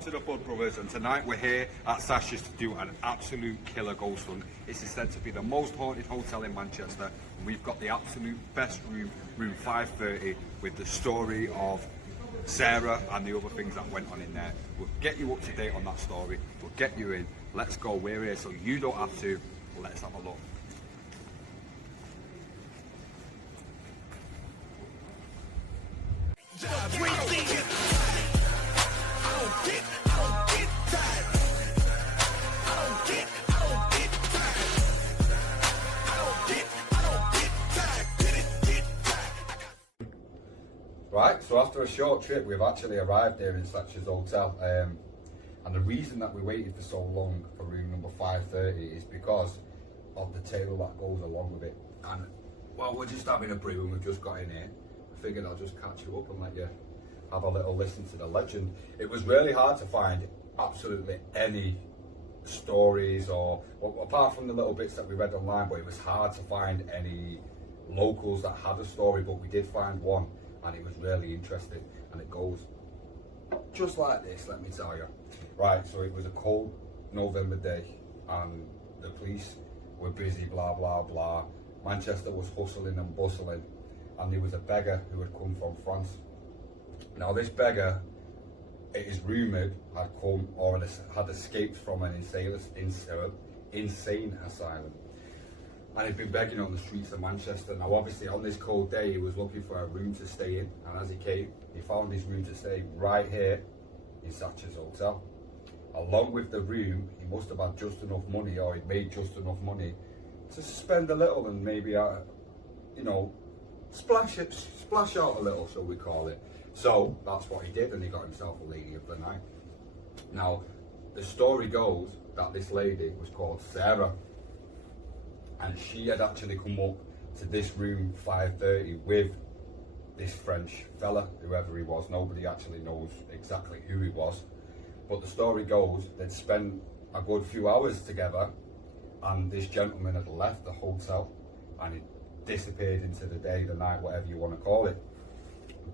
welcome to the Bud Brothers, and tonight we're here at Sachas to do an absolute killer ghost hunt. This is said to be the most haunted hotel in Manchester, and we've got the absolute best room, room 530, with the story of Sarah and the other things that went on in there. We'll get you up to date on that story, we'll get you in. Let's go, we're here so you don't have to. Let's have a look. Right, so after a short trip, we've actually arrived here in Sachas Hotel, and the reason that we waited for so long for room number 530 is because of the tale that goes along with it. And well, we're just having a brew and we've just got in here. I figured I'll just catch you up and let you have a little listen to the legend. It was really hard to find absolutely any stories, or well, apart from the little bits that we read online, but it was hard to find any locals that had a story, but we did find one. And it was really interesting, and it goes just like this, let me tell you. Right, so it was a cold November day and the police were busy, blah blah blah. Manchester was hustling and bustling, and there was a beggar who had come from France. Now this beggar, it is rumoured, had come or had escaped from an insane asylum, and he'd been begging on the streets of Manchester. Now obviously on this cold day he was looking for a room to stay in, and as he came he found his room to stay right here in Sachas Hotel. Along with the room, he must have had just enough money, or he'd made just enough money to spend a little and maybe you know, splash out a little, shall we call it. So that's what he did, and he got himself a lady of the night. Now the story goes that this lady was called Sarah, and she had actually come up to this room 530 with this French fella, whoever he was. Nobody actually knows exactly who he was, but the story goes they'd spent a good few hours together, and this gentleman had left the hotel and he disappeared into the day, the night, whatever you want to call it.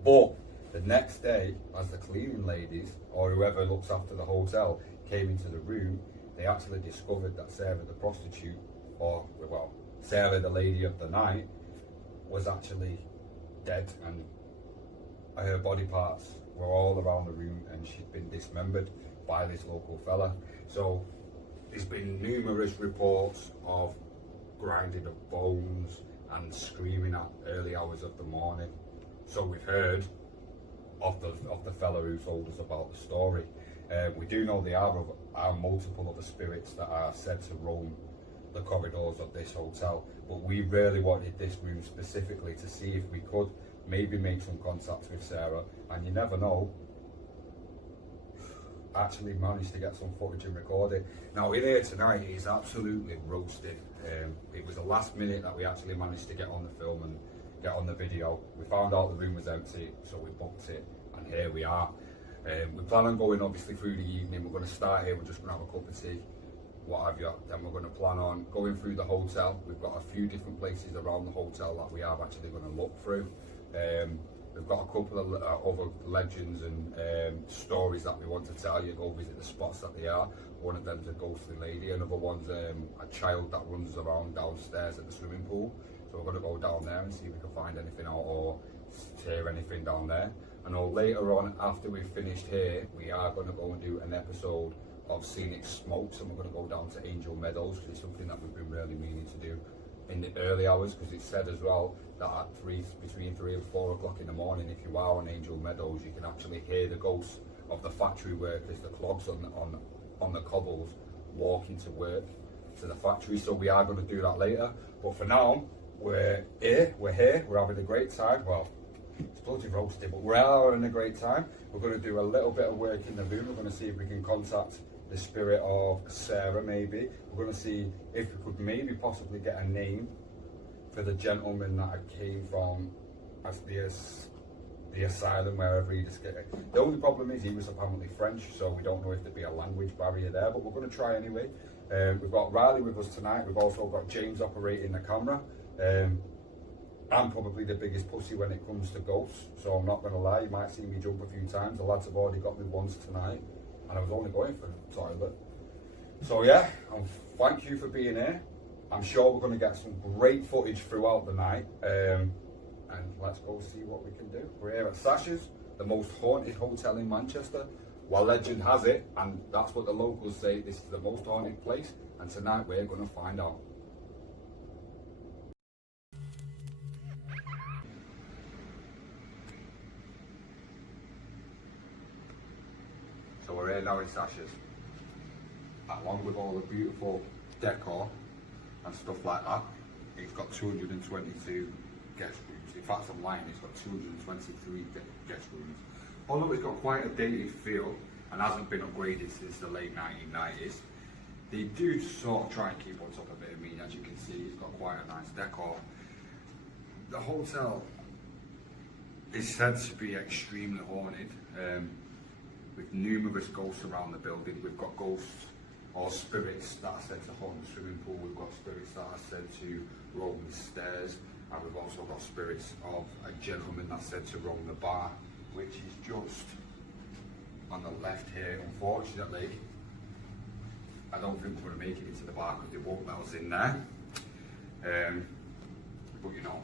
But the next day, as the cleaning ladies or whoever looks after the hotel came into the room, they actually discovered that Sarah the prostitute, or well, Sarah the lady of the night, was actually dead, and her body parts were all around the room, and she'd been dismembered by this local fella. So there's been numerous reports of grinding of bones and screaming at early hours of the morning. So we've heard of the fella who told us about the story. We do know there are multiple other spirits that are said to roam the corridors of this hotel, but we really wanted this room specifically to see if we could maybe make some contact with Sarah, and you never know, actually managed to get some footage and record it. Now in here tonight it is absolutely roasted. It was the last minute that we actually managed to get on the film and get on the video. We found out the room was empty, so we booked it, and here we are. We plan on going obviously through the evening. We're going to start here, we're just going to have a cup of tea, what have you. Then we're going to plan on going through the hotel. We've got a few different places around the hotel that we are actually going to look through. We've got a couple of other legends and stories that we want to tell you. Go visit the spots that they are. One of them's a ghostly lady, another one's a child that runs around downstairs at the swimming pool. So we're going to go down there and see if we can find anything out or hear anything down there. I know later on, after we've finished here, we are going to go and do an episode of Scenic Smokes, and we're going to go down to Angel Meadows, because it's something that we've been really meaning to do in the early hours, because it's said as well that at between 3 and 4 o'clock in the morning, if you are on Angel Meadows, you can actually hear the ghosts of the factory workers, the clogs on the cobbles, walking to work to the factory. So we are going to do that later, but for now we're here, we're having a great time. Well, it's bloody roasted, but we are having a great time. We're going to do a little bit of work in the room. We're going to see if we can contact the spirit of Sarah, maybe. We're going to see if we could maybe possibly get a name for the gentleman that I came from as the asylum, wherever he escaped. The only problem is he was apparently French, so we don't know if there'd be a language barrier there, but we're going to try anyway. We've got Riley with us tonight. We've also got James operating the camera. I'm probably the biggest pussy when it comes to ghosts, so I'm not going to lie, you might see me jump a few times. The lads have already got me once tonight. and I was only going for the toilet. So yeah, thank you for being here. I'm sure we're going to get some great footage throughout the night, and let's go see what we can do. We're here at Sachas, the most haunted hotel in Manchester. Well, legend has it, and that's what the locals say, this is the most haunted place, and tonight we're going to find out. So we're here now in Sachas, along with all the beautiful decor and stuff like that. It's got 222 guest rooms. In fact, I'm lying, it's got 223 guest rooms. Although it's got quite a dated feel and hasn't been upgraded since the late 1990s, they do sort of try and keep on top of it. I mean, as you can see, it's got quite a nice decor. The hotel is said to be extremely haunted, with numerous ghosts around the building. We've got ghosts or spirits that are said to haunt the swimming pool. We've got spirits that are said to roam the stairs, and we've also got spirits of a gentleman that's said to roam the bar, which is just on the left here. Unfortunately, I don't think we're going to make it into the bar because they won't let us in there. But you know,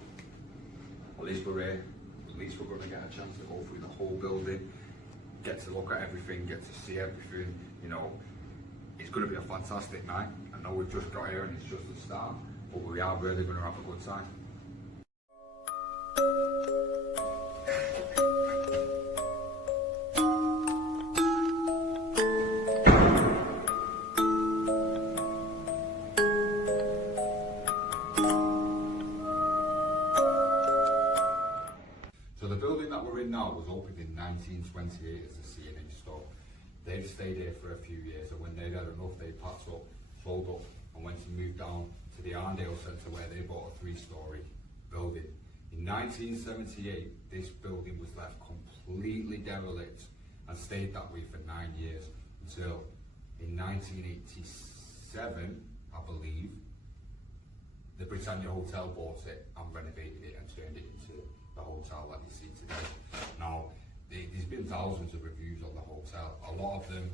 at least we're here. At least we're going to get a chance to go through the whole building, get to look at everything, get to see everything. You know, it's going to be a fantastic night. I know we've just got here and it's just the start, but we are really going to have a good time. So the building that we're in now was opened in 1928 as a C&H store. They've stayed here for a few years, and when they'd had enough, they packed up, sold up, and went to move down to the Arndale Centre where they bought a 3-storey building. In 1978, this building was left completely derelict and stayed that way for 9 years until in 1987, I believe, the Britannia Hotel bought it and renovated it and turned it into the hotel that you see today. Now, there's been thousands of reviews on the hotel. A lot of them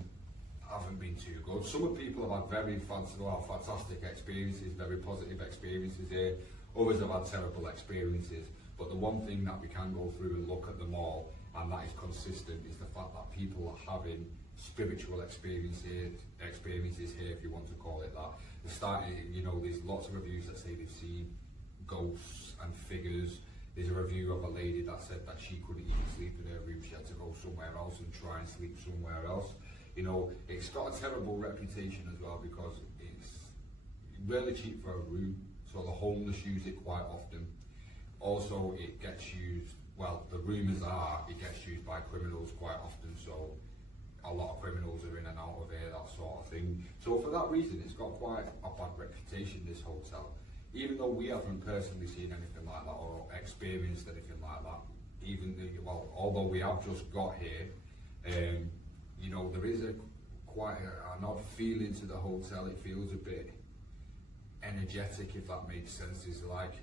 haven't been too good. Some people have had very fantastic experiences, very positive experiences here. Others have had terrible experiences. But the one thing that we can go through and look at them all, and that is consistent, is the fact that people are having spiritual experiences here, if you want to call it that. They're starting, you know, there's lots of reviews that say they've seen ghosts and figures. There's a review of a lady that said that she couldn't even sleep in her room. She had to go somewhere else and try and sleep somewhere else. You know, it's got a terrible reputation as well because it's really cheap for a room. So the homeless use it quite often. Also, it gets used, well, the rumours are it gets used by criminals quite often. So a lot of criminals are in and out of here, that sort of thing. So for that reason, it's got quite a bad reputation, this hotel. Even though we haven't personally seen anything like that or experienced anything like that, although we have just got here, you know, there is quite an odd feeling to the hotel. It feels a bit energetic, if that makes sense. It's like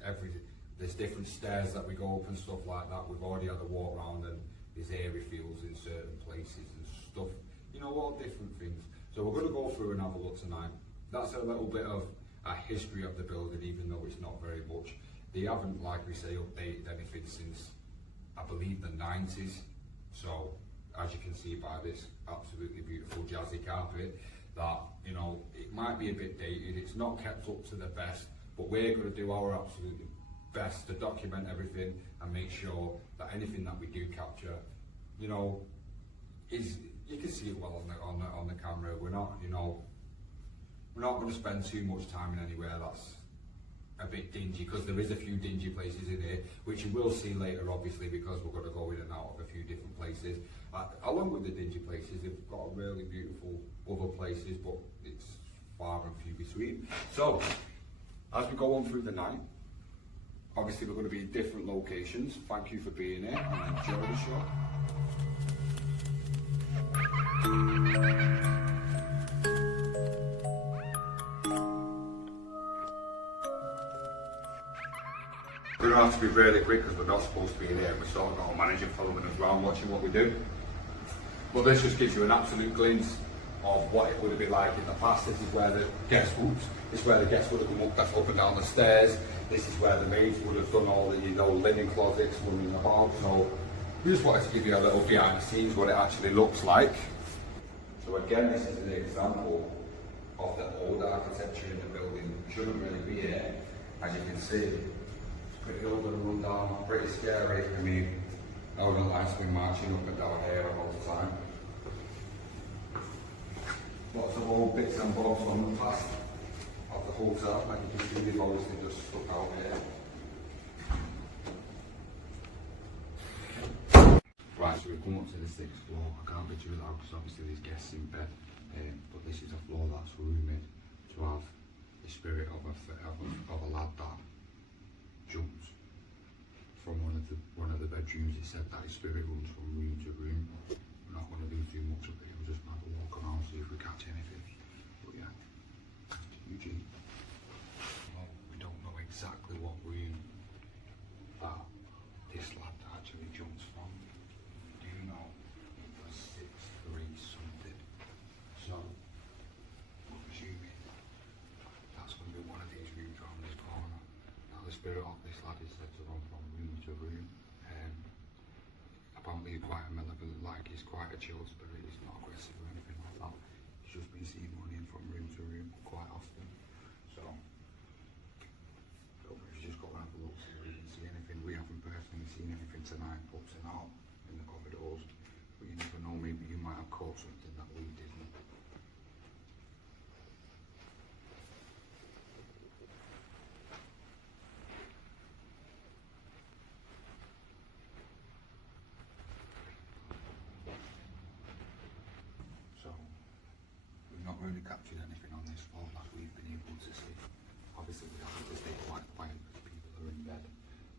there's different stairs that we go up and stuff like that. We've already had a walk around and there's airy feels in certain places and stuff, you know, all different things. So we're going to go through and have a look tonight. That's a little bit of a history of the building, even though it's not very much. They haven't, like we say, updated anything since, I believe, the 90s. So, as you can see by this absolutely beautiful jazzy carpet, that, you know, it might be a bit dated, it's not kept up to the best, but we're going to do our absolute best to document everything and make sure that anything that we do capture, you know, you can see it well on the camera. We're not, you know, we're not going to spend too much time in anywhere that's a bit dingy, because there is a few dingy places in here, which you will see later, obviously, because we're going to go in and out of a few different places. Along with the dingy places, they've got really beautiful other places, but it's far and few between. So, as we go on through the night, obviously we're going to be in different locations. Thank you for being here and enjoy the show. We're going to have to be really quick because we're not supposed to be in here. We're sort of got a manager following us around watching what we do. But this just gives you an absolute glimpse of what it would have been like in the past. This is where the guests, would have come up and down the stairs. This is where the maids would have done all the, linen closets, running about. So we just wanted to give you a little behind the scenes what it actually looks like. So again, this is an example of the old architecture in the building. It shouldn't really be here. As you can see, it's pretty old and run down, pretty scary. I mean, I wouldn't like to be marching up and down here all the time. Lots of old bits and bobs from the past of the hotel, like you can see they've obviously just stuck out here. Right, so we've come up to the 6th floor. I can't be too loud because obviously there's guests in bed, but this is a floor that's roomy to have the spirit of a lad that jumped from one of the bedrooms. He said that his spirit runs from room to room. We're not going to do too much of it. We're just going to walk around, see if we catch anything. But yeah, Eugene. Well, we don't know exactly what room that this lad actually jumps from. Do you know? It was 6-3 something. So, I'm assuming that's going to be one of these rooms around this corner. Now, the spirit of this lad is said to run from room to room. Apparently he's quite a malevolent, like he's quite a chill spirit, he's not aggressive or anything like that. He's just been seen running from room to room quite often. So we've just got to have a look, see if we can see anything. We haven't personally seen anything tonight, up and out in the corridors. But you never know, maybe you might have caught something that we didn't. Really captured anything on this floor that we've been able to see. Obviously we have to stay quite quiet because people are in bed.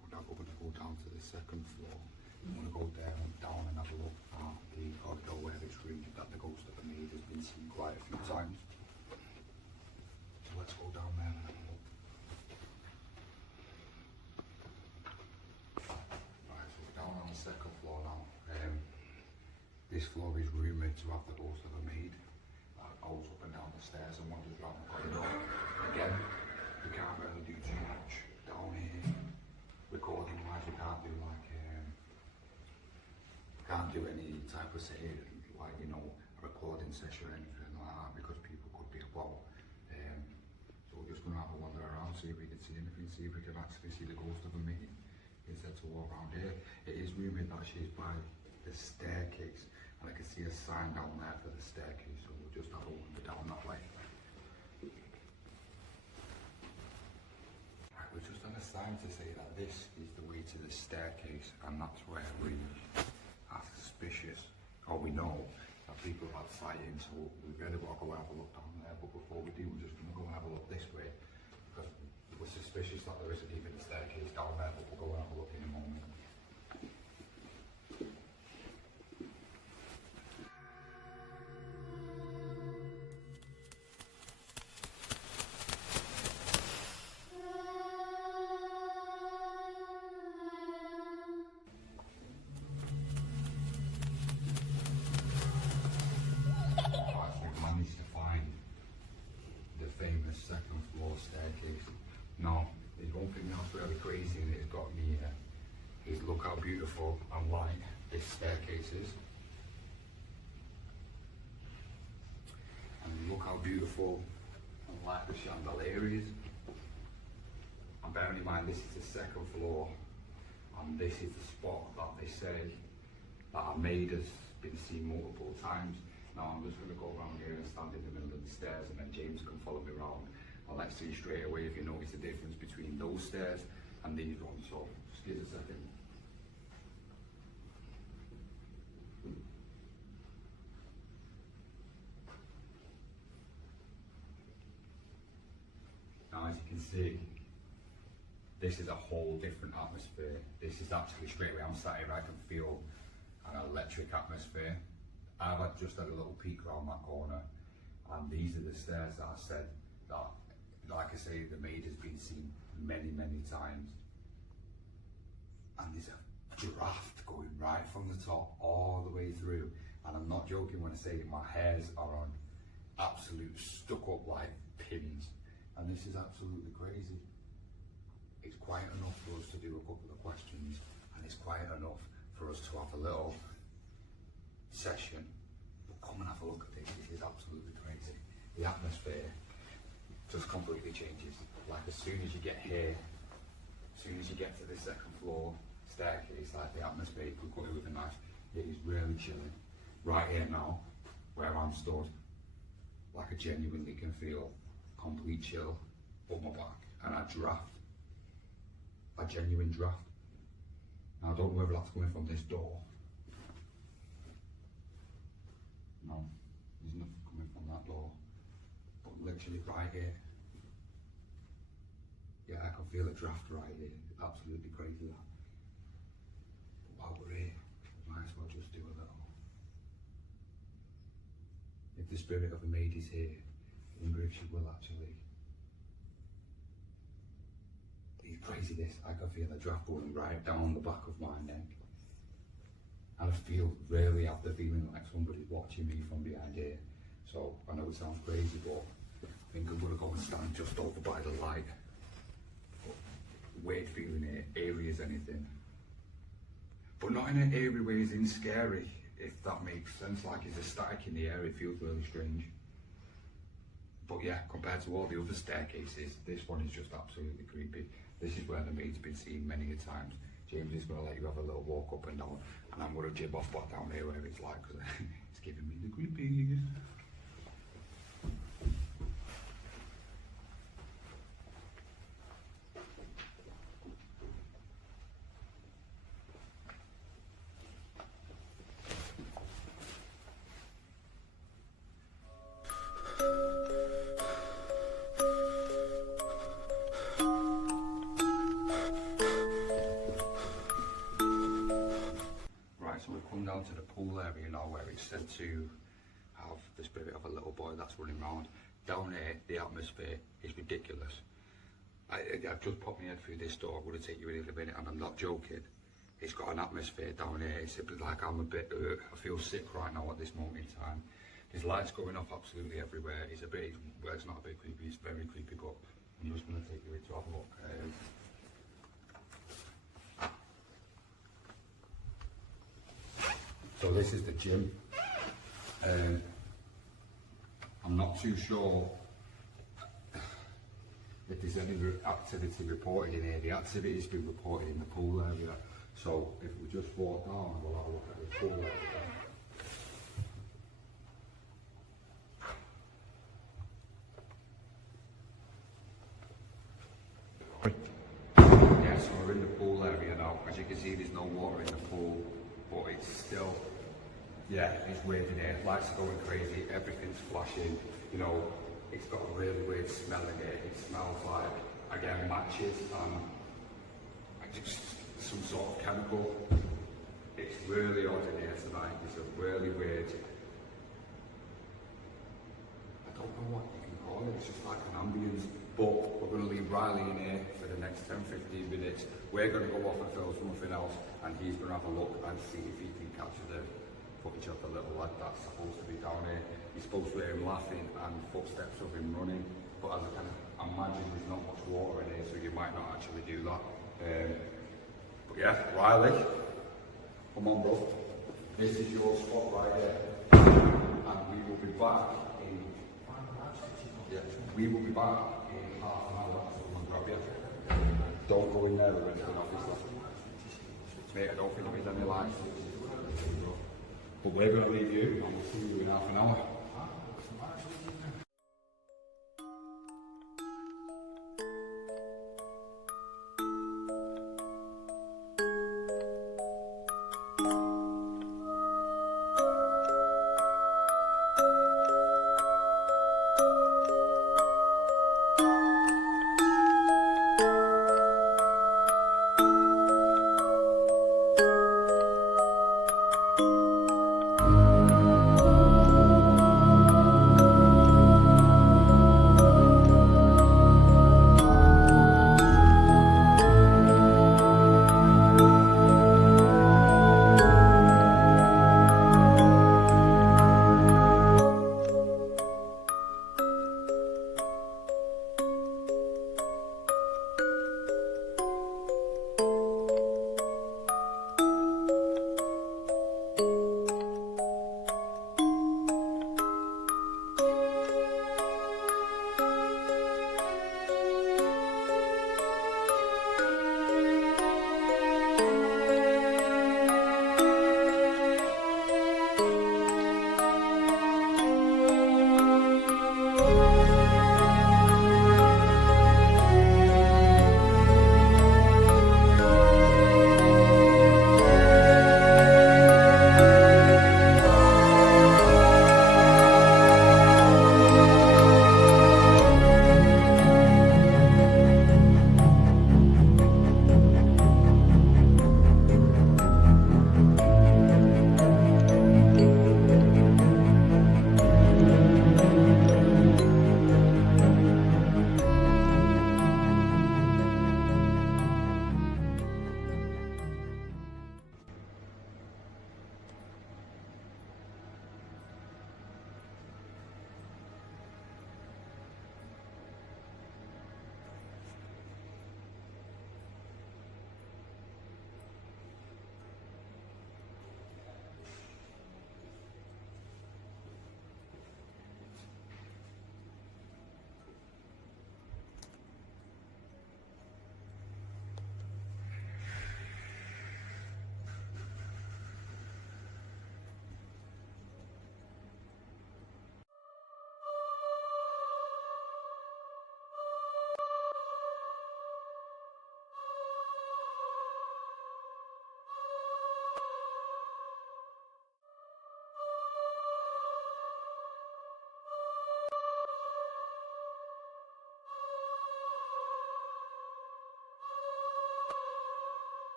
But now we're going to go down to the 2nd floor. I'm going to go there and down and have a look at the corridor where it's rumored that the ghost of the maid has been seen quite a few times. So let's go down there and have a look. Right, so we're down on the 2nd floor now. This floor is rumoured to have the ghost of a maid. Goes up and down the stairs and wanders around the corridor. Again, we can't really do too much down here. Recording wise, we can't do any type of say like a recording session or anything like that because people could be about. So we're just gonna have a wander around, see if we can see anything, see if we can actually see the ghost of a maid. Instead to walk around here. It is rumoured that she's by the staircase. And I can see a sign down there for the staircase, so we'll just have a wander down that way. Right, we're just on a sign to say that this is the way to the staircase, and that's where we are suspicious, or we know that people have had fighting, so we really want to go and have a look down there. But before we do, we're just going to go and have a look this way, because we're suspicious that there isn't even a staircase down there, but we'll go and have a look in a moment. Famous 2nd floor staircase. Now, there's one thing that's really crazy and it's got me here, is look how beautiful and light this staircase is. And look how beautiful and light the chandelier is. And bearing in mind this is the 2nd floor and this is the spot that they say that a maid has been seen multiple times. Now I'm just going to go around here and stand in the middle of the stairs and then James can follow me around and let's see straight away if you notice the difference between those stairs and these ones. So just give us a second. Now as you can see, this is a whole different atmosphere. This is actually straight away, I'm sat here, I can feel an electric atmosphere. I've just had a little peek around that corner and these are the stairs that I said that, like I say, the maid has been seen many times. And there's a draft going right from the top all the way through. And I'm not joking when I say that my hairs are on absolute stuck up like pins. And this is absolutely crazy. It's quiet enough for us to do a couple of questions, and it's quiet enough for us to have a little session. But come and have a look at this. This is absolutely crazy. The atmosphere just completely changes. Like as soon as you get here, as soon as you get to the second floor staircase, like the atmosphere, you could cut it with a knife. It is really chilling. Right here now, where I'm stood, like I genuinely can feel complete chill up my back, and a draft, a genuine draft. Now I don't know whether that's coming from this door. No, there's nothing coming from that door, but literally right here. Yeah, I can feel a draft right here. Absolutely crazy that. But while we're here, we might as well just do a little. If the spirit of the maid is here, I wonder if she will actually. It's crazy this. I can feel a draft going right down the back of my neck. And I really have the feeling like somebody's watching me from behind here. So I know it sounds crazy, but I think I'm gonna go and stand just over by the light. Weird feeling here, eerie as anything. But not in an eerie way as in scary, if that makes sense. Like there's a static in the air, it feels really strange. But yeah, compared to all the other staircases, this one is just absolutely creepy. This is where the maid's been seen many a times. James is going to let you have a little walk up and down, and I'm going to jib off back down here where it's like, because it's giving me the creepies. So we've come down to the pool area now, where it's said to have the spirit of a little boy that's running around. Down here, the atmosphere is ridiculous. I've just popped my head through this door. I'm going to take you in a minute, and I'm not joking. It's got an atmosphere down here. It's like I'm a bit, I feel sick right now at this moment in time. There's lights going off absolutely everywhere. It's a bit, well, it's not a bit creepy, it's very creepy, but I'm just going to take you in to have a look. So this is the gym. I'm not too sure if there's any activity reported in here. The activity's been reported in the pool area. So if we just walk down and we'll have a look at the pool area. Yeah, so we're in the pool area now. As you can see, there's no water in the pool, but it's still, yeah, it's weird in here. Lights are going crazy, everything's flashing, you know, it's got a really weird smell in it. It smells like, again, matches and just some sort of chemical. It's really odd in here tonight. It's a really weird, I don't know what you can call it, it's just like an ambience. But we're going to leave Riley in here for the next 10-15 minutes. We're going to go off and film something else, and he's going to have a look and see if he can capture the footage of the little lad that's supposed to be down here. You're supposed to hear him laughing and footsteps of him running, but as I can imagine, there's not much water in here, so you might not actually do that. But yeah, Riley, come on, bro. This is your spot right here, and we will be back in. Yeah, we will be back in half an hour. Someone grab you. Don't go in there or anything, obviously. Mate, I don't think there's any lights. But we're going to leave you, and we'll see you in half an hour.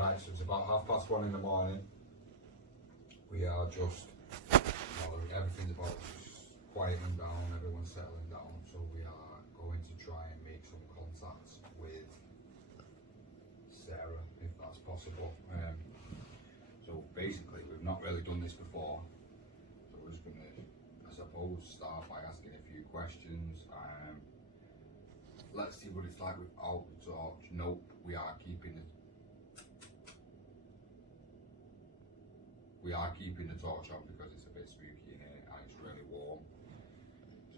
Right, so it's about 1:30 in the morning. We are just, everything's about quieting down, everyone's settling down, so we are going to try and make some contacts with Sarah, if that's possible. So basically, we've not really done this before, so we're just going to, I suppose, start by asking a few questions. Let's see what it's like without the torch. Nope, we are keeping the torch on because it's a bit spooky in here and it's really warm.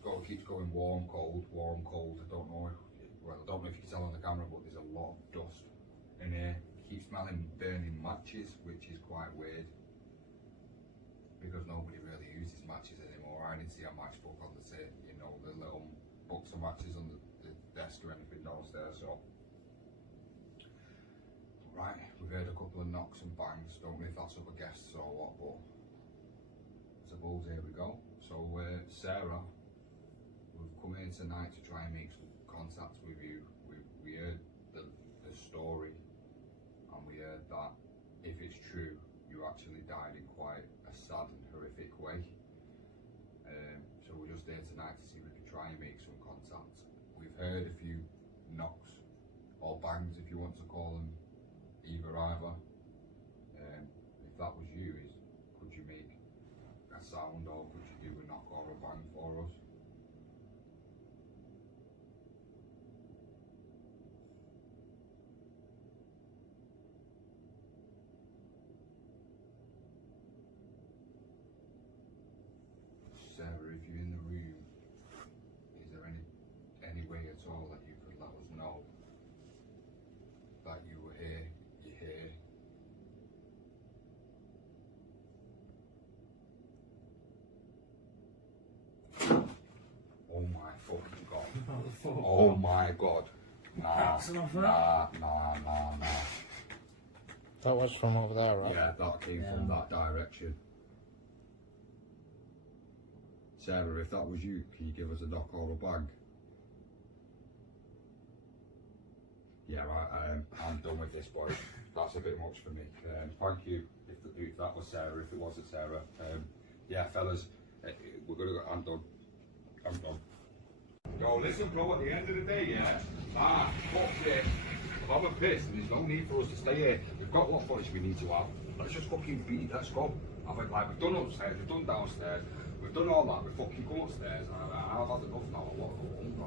It keeps going warm, cold, warm, cold. I don't know if you can tell on the camera, but there's a lot of dust in here. It keeps smelling burning matches, which is quite weird because nobody really uses matches anymore. I didn't see a matchbook on the tip, you know, the little books of matches on the desk or anything downstairs. So right, we've heard a couple of knocks and bangs. Don't know if that's other guests or what, but I suppose here we go. So Sarah, we've come here tonight to try and make some contacts with you. We heard the story, and we heard that if it's true, you actually died in quite a sad and horrific way. So we're just there tonight to see if we can try and make some contacts. We've heard a few knocks or bangs, if you want to call them, either. If that was you, could you make a sound or could you do a knock or a bang for us? Sarah, if you're in the room, is there any way at all that you could let us know that you were here, you're here? Oh my fucking god. Oh my god. Nah. That was from over there, right? Yeah, that came from that direction. Sarah, if that was you, can you give us a knock or a bang? Yeah, I'm done with this, boys. That's a bit much for me. Thank you. If that was Sarah, if it wasn't Sarah. Yeah, fellas, we're gonna go. I'm done. Yo, listen, bro. At the end of the day, yeah. Fuck this. If I'm pissed, and there's no need for us to stay here. We've got what footage we need to have. Let's just fucking beat. Let's go. We've done upstairs, we've done downstairs, we've done all that. We fucking come upstairs. I've had enough now. I want to go home, bro.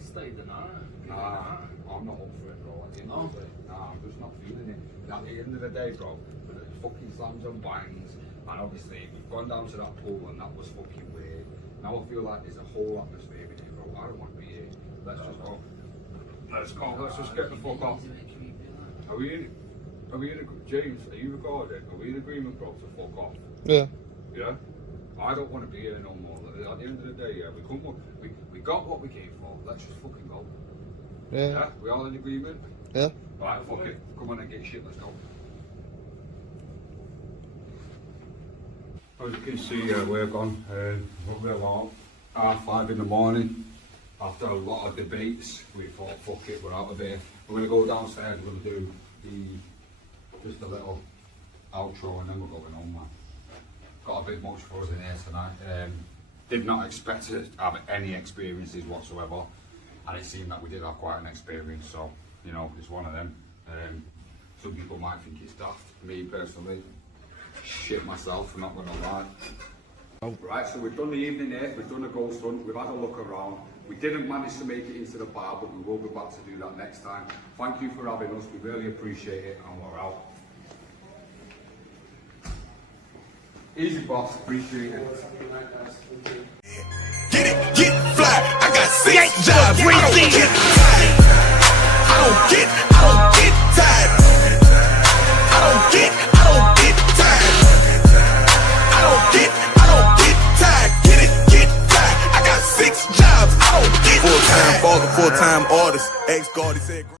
Stay the night. Nah, I'm not up for it, bro. At the end of the day, nah, I'm just not feeling it. At the end of the day, bro, there's fucking slams and bangs, and obviously we've gone down to that pool and that was fucking weird. Now I feel like there's a whole atmosphere in here, bro. I don't want to be here. Let's just go. Let's go. Let's just get the fuck off. Are we in? James, are you recording? Are we in agreement, bro, to fuck off? Yeah. Yeah? I don't want to be here no more. At the end of the day, yeah, we got what we came for. Let's just fucking go. Yeah. Yeah? We all in agreement? Yeah. Right, fuck it. Come on and get shit, let's go. As you can see, we're gone. We're along. 5:30 in the morning. After a lot of debates, we thought, fuck it, we're out of here. We're going to go downstairs, we're going to do just a little outro and then we're going home, man. Got a bit much for us in here tonight. Did not expect to have any experiences whatsoever, and it seemed that we did have quite an experience, so, you know, it's one of them. Some people might think it's daft. Me personally, shit myself, I'm not going to lie. Right, so we've done the evening here, we've done a ghost hunt, we've had a look around. We didn't manage to make it into the bar, but we will be back to do that next time. Thank you for having us, we really appreciate it, and we're out. Easy boss, appreciate it. Get fly, I got 6 jobs, I don't get tired. I don't get tired. I don't get tired. I don't get tired. Get fly, I got 6 jobs, I don't get tired. Full-time bargain, full-time artist. Ex-guard, he said